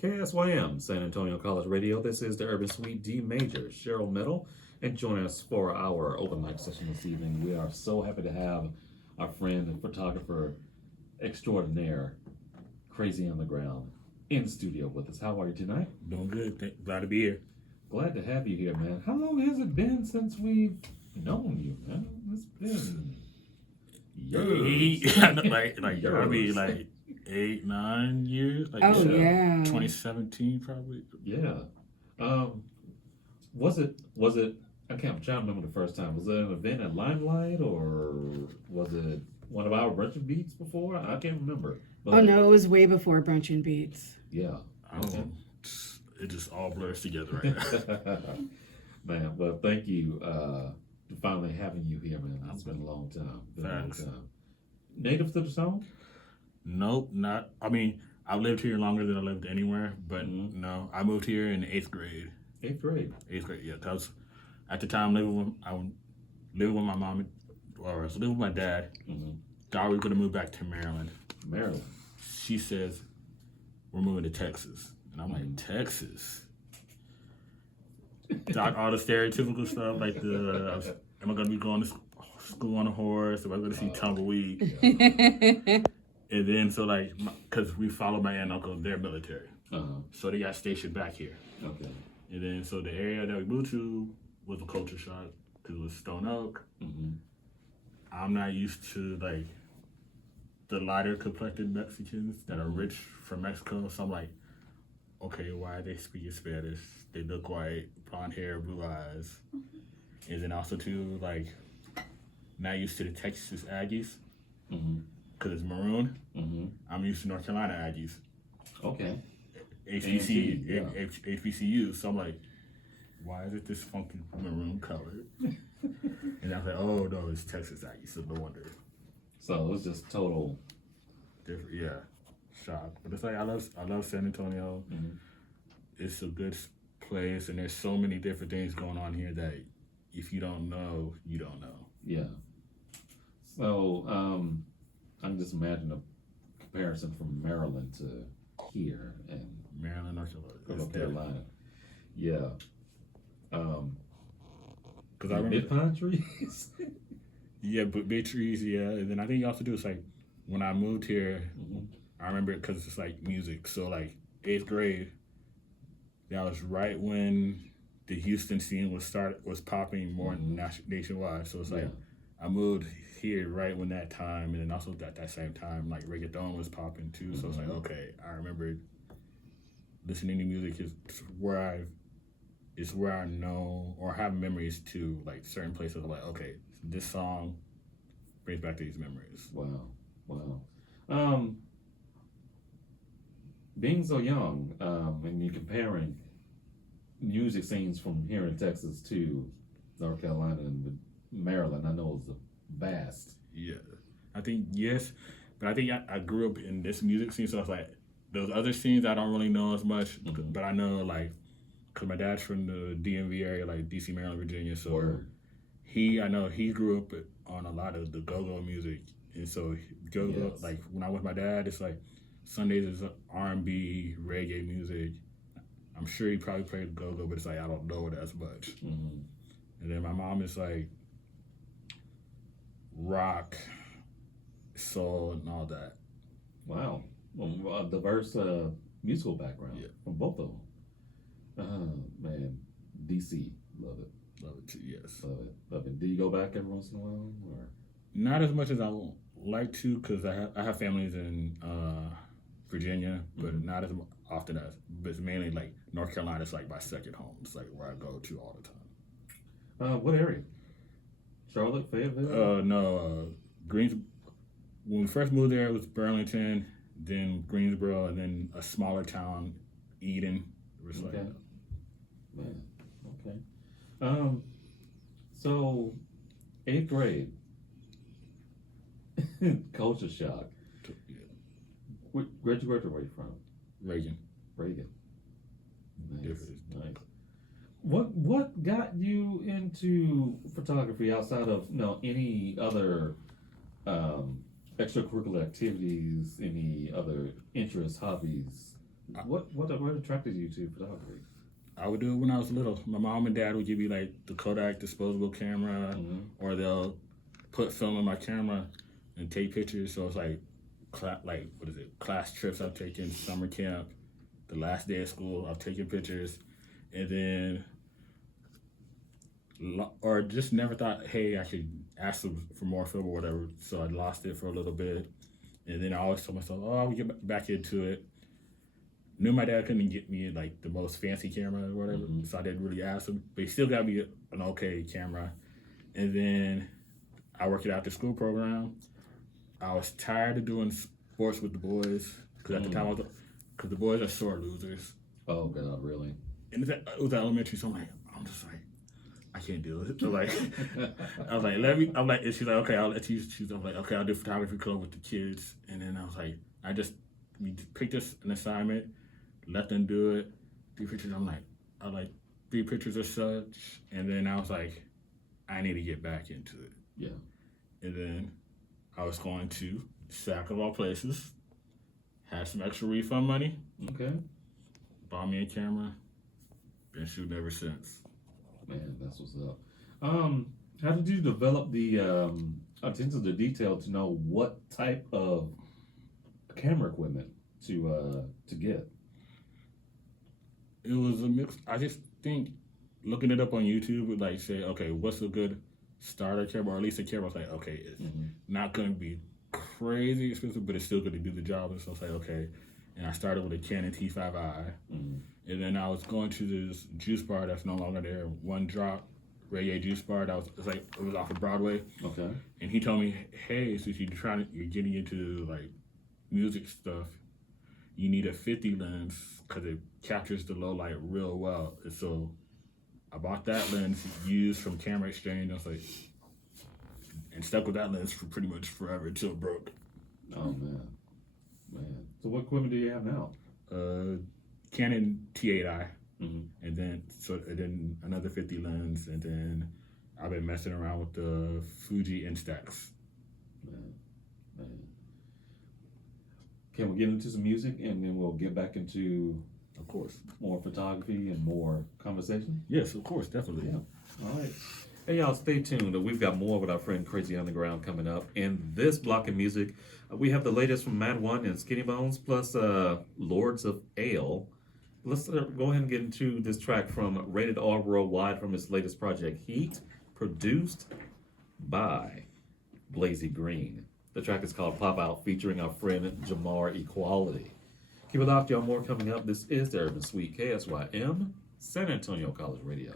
KSYM, San Antonio College Radio. This is the Urban Suite D Major, Cheryl Middle, and join us for our open mic session this evening. We are so happy to have our friend and photographer extraordinaire, Crazy Underground, in studio with us. How are you tonight? Doing good. Glad to be here. Glad to have you here, man. How long has it been since we've known you, man? It's been years. Like 8, 9 years. Like, oh yeah. 2017 probably. Yeah. Was it? I can't try to remember the first time. Was it an event at Limelight or was it one of our brunch and beats before? I can't remember. But, Oh no, it was way before Brunch and Beats. Yeah. It just all blurs together right now. Man, well, thank you for finally having you here, man. It's been a long time. Thanks. Native to the song? Nope, not. I mean, I've lived here longer than I lived anywhere, but no, I moved here in 8th grade. 8th grade. 8th grade, yeah. Cause at the time, I was living with my mom, or I was living with my dad. Thought we were gonna move back to Maryland. Maryland. She says we're moving to Texas, and I'm like, Texas. Got all the stereotypical stuff like am I gonna be going to school on a horse? Am I gonna see tumbleweed? And then because we followed my aunt and uncle, they're military, so they got stationed back here. Okay. And then so the area that we moved to was a culture shock because it was Stone Oak. I'm not used to the lighter complected Mexicans that are rich from Mexico. So I'm like, okay, why are they speaking Spanish? They look white, blonde hair, blue eyes. And then also too, not used to the Texas Aggies because it's maroon. I'm used to North Carolina Aggies. Okay. HBCU. So I'm like, why is it this funky maroon color? And I was like, oh no, it's Texas Aggies, so no wonder. So it was just total different, yeah, shock. But it's like I love San Antonio. It's a good place, and there's so many different things going on here that if you don't know, you don't know. Yeah. So I'm just imagining a comparison from Maryland to here and Maryland, North Carolina. Yeah. Because I remember mid pine trees. Yeah, but big trees, yeah. And then I think you also do is when I moved here, I remember it because it's music. So 8th grade, that was right when the Houston scene was popping more nationwide. So it's I moved here right when that time, and then also at that same time, reggaeton was popping too. So it's okay, I remember listening to music is where I know or have memories to certain places. Okay, this song brings back these memories. Wow. Being so young, and you're comparing music scenes from here in Texas to North Carolina and Maryland, I know it's vast. Yeah, I think yes, but I think I grew up in this music scene, so it's those other scenes I don't really know as much, but I know because my dad's from the DMV area, DC, Maryland, Virginia, so I know he grew up on a lot of the go-go music, and so go-go, when I was with my dad, it's Sundays is R&B, reggae music. I'm sure he probably played go-go, but it's I don't know it as much. And then my mom is rock, soul, and all that. Wow. Well, a diverse musical background from both of them. Man, DC, love it. Love it too, yes. Love it. Do you go back every once in a while? Or? Not as much as I would like to, because I have families in Virginia, but not as often as. But it's mainly North Carolina is my second home. It's where I go to all the time. What area? Charlotte, Fayetteville? No, When we first moved there, it was Burlington, then Greensboro, and then a smaller town, Eden. It was Man, okay. So 8th grade, culture shock. Yeah. Where'd you graduate where you from? Reagan. Nice. What got you into photography outside of any other extracurricular activities, any other interests, hobbies What attracted you to photography? I would do it when I was little. My mom and dad would give me like the Kodak disposable camera, or they'll put film in my camera and take pictures. So it's like, class trips I've taken, summer camp, the last day of school I've taken pictures, and then or just never thought, hey, I should ask them for more film or whatever. So I lost it for a little bit, and then I always told myself, oh, I'll get back into it. Knew my dad couldn't get me like the most fancy camera or whatever, so I didn't really ask him. But he still got me an okay camera. And then I worked at after school program. I was tired of doing sports with the boys because at the time because the boys are sore losers. Oh God, really? And it was elementary, so I'm just like, I can't do it. So like, I was like, and she's like, okay, I'll let you. I'm like, okay, I'll do photography club with the kids. And then I was like, we picked an assignment. Let them do it. 3 pictures. I like 3 pictures or such. And then I was like, I need to get back into it. Yeah. And then I was going to SAC of all places. Had some extra refund money. Okay. Bought me a camera. Been shooting ever since. Man, that's what's up. How did you develop the attention to detail to know what type of camera equipment to get? It was a mix. I just think looking it up on YouTube would like say, okay, what's a good starter camera, or at least a camera. I was like, okay, it's not going to be crazy expensive, but it's still going to do the job. And so I was like, okay. And I started with a Canon T5i. And then I was going to this juice bar that's no longer there, One Drop Reggae Juice Bar. It was off of Broadway. Okay. And he told me, hey, since you're getting into like music stuff, you need a 50 lens because it captures the low light real well. And so I bought that lens used from Camera Exchange. I was like, and stuck with that lens for pretty much forever until it broke. Oh man. So what equipment do you have now? Canon T8i, and then another 50 lens, and then I've been messing around with the Fuji Instax. Man. Can we get into some music and then we'll get back into, of course, more photography and more conversation? Yes, of course, definitely. Yeah. All right. Hey y'all, stay tuned. We've got more with our friend Crazy Underground coming up. In this block of music, we have the latest from Mad One and Skinny Bones, plus Lords of Ale. Let's go ahead and get into this track from Rated R Worldwide from his latest project, Heat, produced by Blazy Green. The track is called Pop Out, featuring our friend Jamar Equality. Keep it locked, y'all. More coming up. This is the Urban Suite, KSYM, San Antonio College Radio.